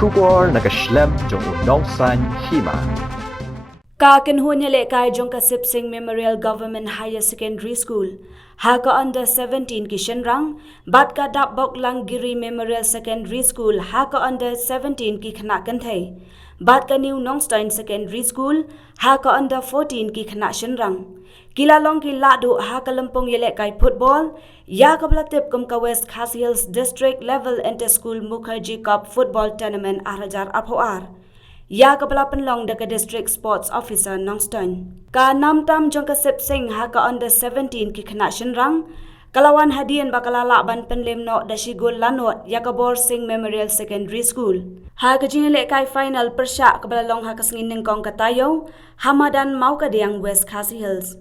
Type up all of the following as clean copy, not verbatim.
Shubor nakaslem jong Nongstoiñ Hima. Kaken hunyale kai jong kasip Singh Memorial Government Higher Secondary School. Haka under 17 Kishanrang, bat ka Dapboklang Giri Memorial Secondary School haka under 17 ki khana kanthai. Bat ka New Nongstoiñ Secondary School haka under 14 ki khana Shanrang. Kilalong ki Lahduh haka Lympung yele kai football. Ya kablatip kum ka West Khas Hills District Level Inter-School Mukherjee Cup Football Tournament Arajar Aphoar. Ya kapalapan long deka District Sports Officer Nongstoiñ. Ka nam tam jong kasip Singh haka under 17 ki khana Shanrang. Kalawan hadian bakalala ban penlim no dashigul lanot yakabor Singh Memorial Secondary School. Haka jingle kai final persya kabalalong haka singin ningkong katayo Hamadan mau kadiang West Khas Hills.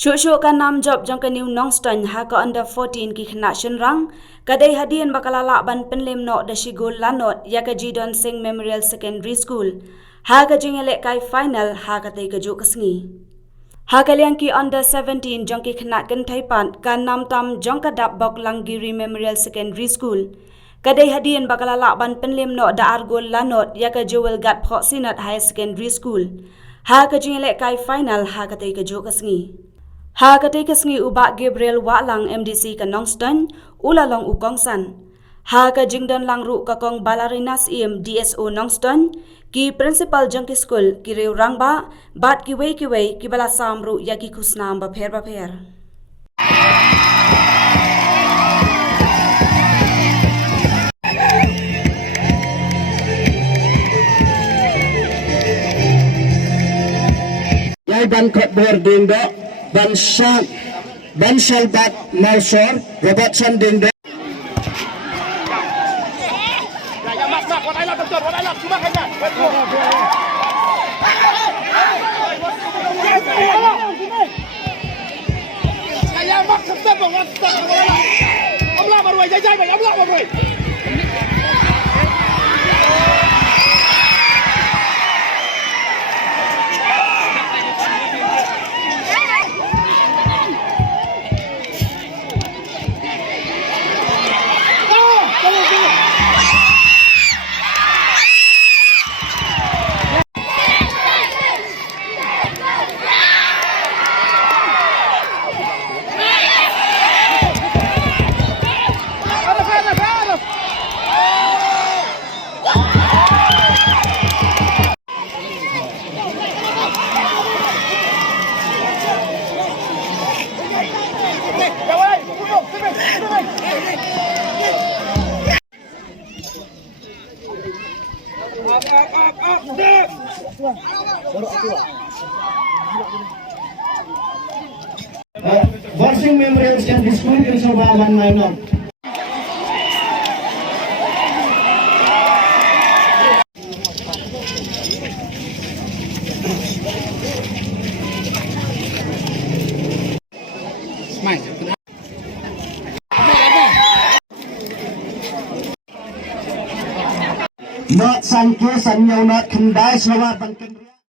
Shushu ka nam job jong ka New Nongstoiñ haka under 14 ki khana Shanrang. Kadai hadian bakalala ban penlim no dashigul lanot yakajidon Singh Memorial Secondary School. Haka jingle kai final haka tay kaju kasngi. Haka liang ki under 17 jong ki khana kantaipan ka nam tam jong ka Dapboklang Giri Memorial Secondary School. Kadai hadian bakalala ban penlim no da argul lanot yakajuwel gat phok sinat High Secondary School. Haka jingle kai final haka tay kaju kasngi. Haka tay kasngi ubak Gabriel Walang MDC ka Nongstoiñ ulalong ukongsan. Haka jingdan langru ka kong balarinas im DSO Nongstoiñ ki principal jong ki school ki reu rangba bat ki wei ki bala samru ya ki kusnam ba pher. Yai ban kot boarding do ban salbat mausor robot sanding do. Borsing Memorial Secondary School in Sobawan Minor. Not Sanke, Sanyo, not Kandai, Slowa, Bankan.